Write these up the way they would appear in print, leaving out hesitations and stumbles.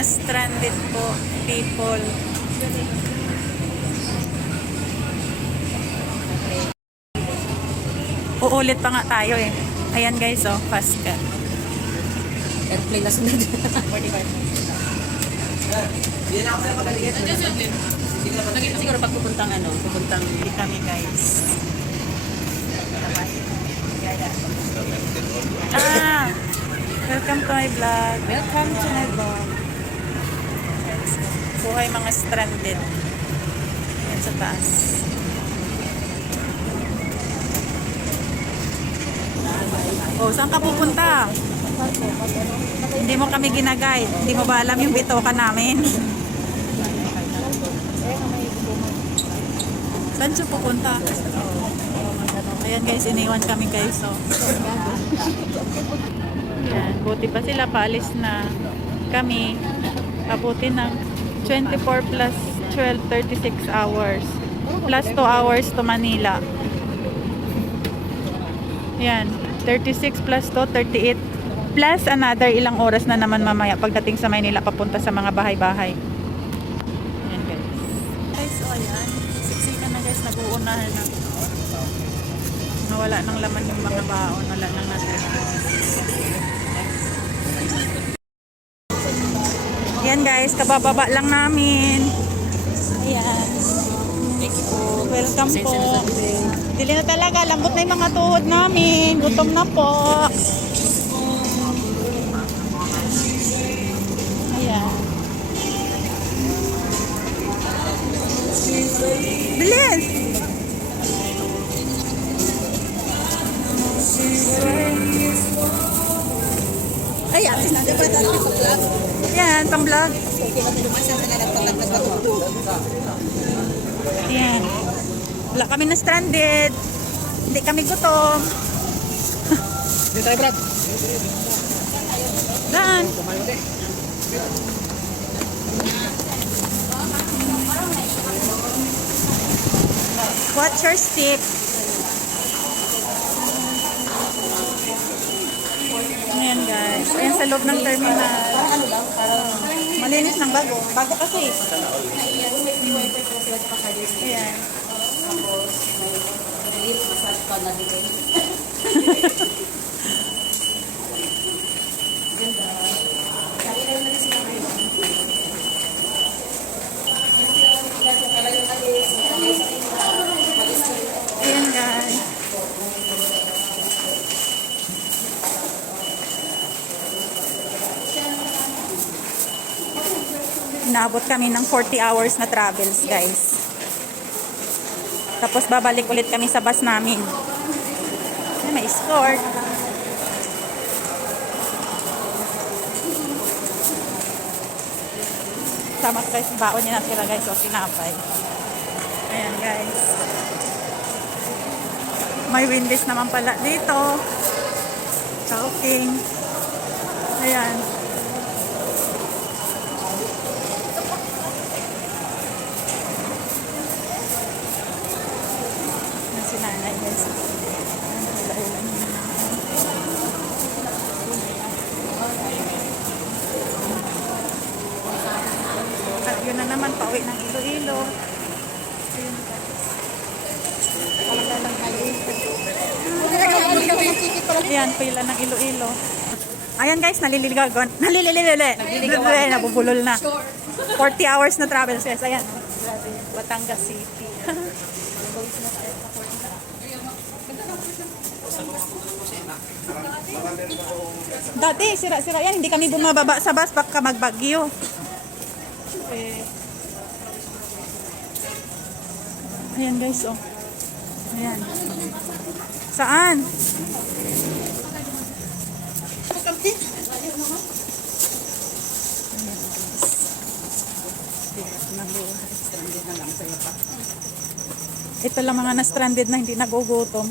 mga stranded po people. Uulit pa nga tayo eh. Ayan guys, oh, fast ka. Airplane na sunod. 45. Hindi na ako sa magaligit. Siguro pag pupuntang Hindi kami guys. Welcome to my vlog. Welcome to my vlog. Buhay mga stranded. Yan sa taas. Oh, saan ka pupunta? Hindi mo kami ginaguide. Hindi mo ba alam yung bitoka namin? Saan siya pupunta? Ayan guys, iniwan kami guys. So. Ayan, buti pa sila, paalis na kami. Abuti ng 24 plus 12, 36 hours. Plus 2 hours to Manila. Ayan, 36 plus 2, 38. Plus another ilang oras na naman mamaya pagdating sa Maynila papunta sa mga bahay-bahay. Ayan guys. Guys, so ayan. Siksikan na guys, nag-uunahan na. Nawala ng laman yung mga baon. Wala nang natin. Ayan guys, kabababa lang namin. Ayan. Welcome po. Dili na talaga, lambot na yung mga tuhod namin. Gutom na po. Ayan. Bilis! Ay, alis na. Dapat natin sa vlog. Yan, pang vlog. Okay, matulungan na nagpatagpatulog. Yan. Wala kami na stranded. Hindi kami gutom. Dito tayo, Brad. Daan. Watch your step. Ayan guys. Ayan sa loob ng terminal. Ano lang, parang Malinis ng bago. Bago kasi. Ayan. tapos may relief massage pa na din. Ganda. Kailan na rin sila ngayon. Ayan guys. Inaabot kami ng 40 hours na travels guys. Tapos babalik ulit kami sa bus namin. Ay, may escort. Sama guys, baon niya natira guys. O, sinapay. Ayan guys. May windlass naman pala dito. Chowking. Ayan. Yan si nanay guys. At yun na naman, pauwi ng Iloilo. Ayun guys. Ayan, pila ng Iloilo. Ayan guys, nalililigagon. Nabubulol na. 40 hours na travels guys. Ayan. Batangas City. Dati, sira-sira yan. Hindi kami bumababa sa bus baka magbagyo. Ayan guys, oh. Ayan. Saan? Ito lang mga na-stranded na hindi nagugutom.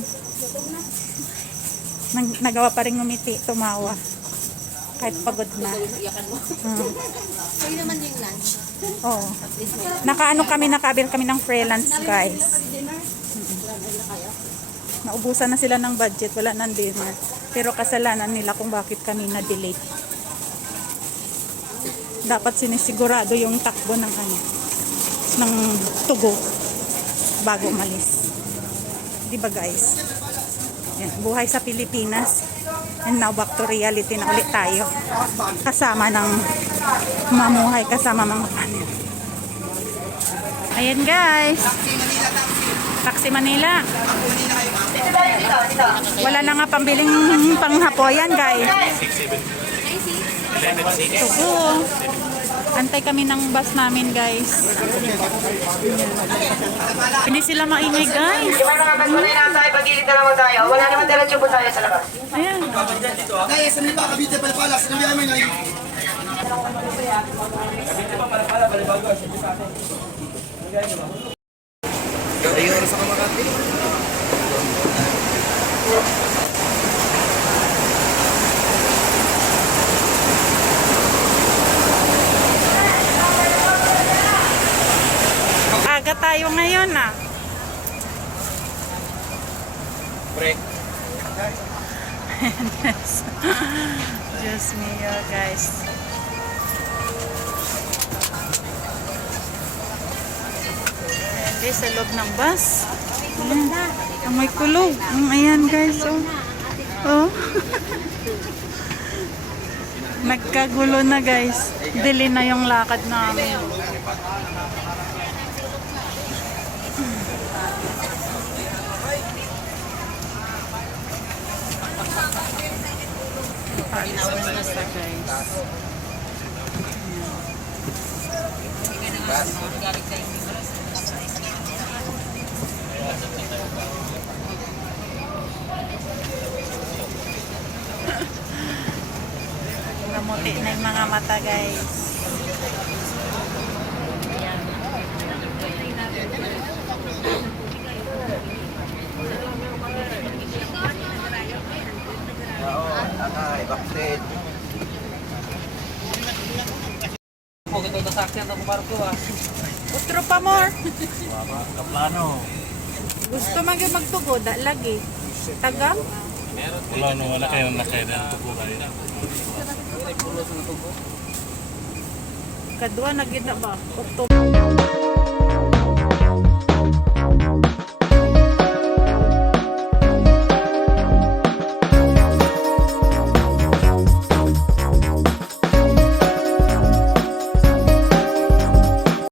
Nagawa pa rin ngumiti, tumawa. Kahit pagod na. Iyakan mo. Sa'yo naman yung lunch. Oo. Nakaano kami, nakabil kami ng freelance guys. Naubusan na sila ng budget, wala nang dinner. Pero kasalanan nila kung bakit kami na-delay. dapat sinisigurado yung takbo ng ng tugo bago umalis. Di ba guys? Yan, buhay sa Pilipinas. And now back to reality na ulit tayo. Kasama ng mamuhay, kasama mga kanin. Ayan guys. Taxi Manila. Wala na nga pambiling panghapoyan guys. Tugo. Antay kami ng bus namin guys. Hindi sila maingay guys. Yung mga patuloy na tayo, pagilid na naman tayo. Wala naman diretso po tayo sa labas. Ayan. Nay, sa nila, Cavite, Palapala. Sinabihan mo, Nay. Ay, oras ako Makati. Aga tayo ngayon ah. Break. Diyos mio guys. Ayan sa loob ng bus. Ayan. Ang may kulog. Ayan guys. Oh. Oh. Nagkagulo na guys. Dili na yung lakad namin. Business na guys. Namuti na yung mga mata guys. Ay, bakit? Huwag ito sa akin na bumarap ko ah. Utro pa more. Kaplano. Gusto magtugo, da lagi. Taga? Wala no, wala kayo nakailan tubo kayo. Kadua na gid na ba? Utro.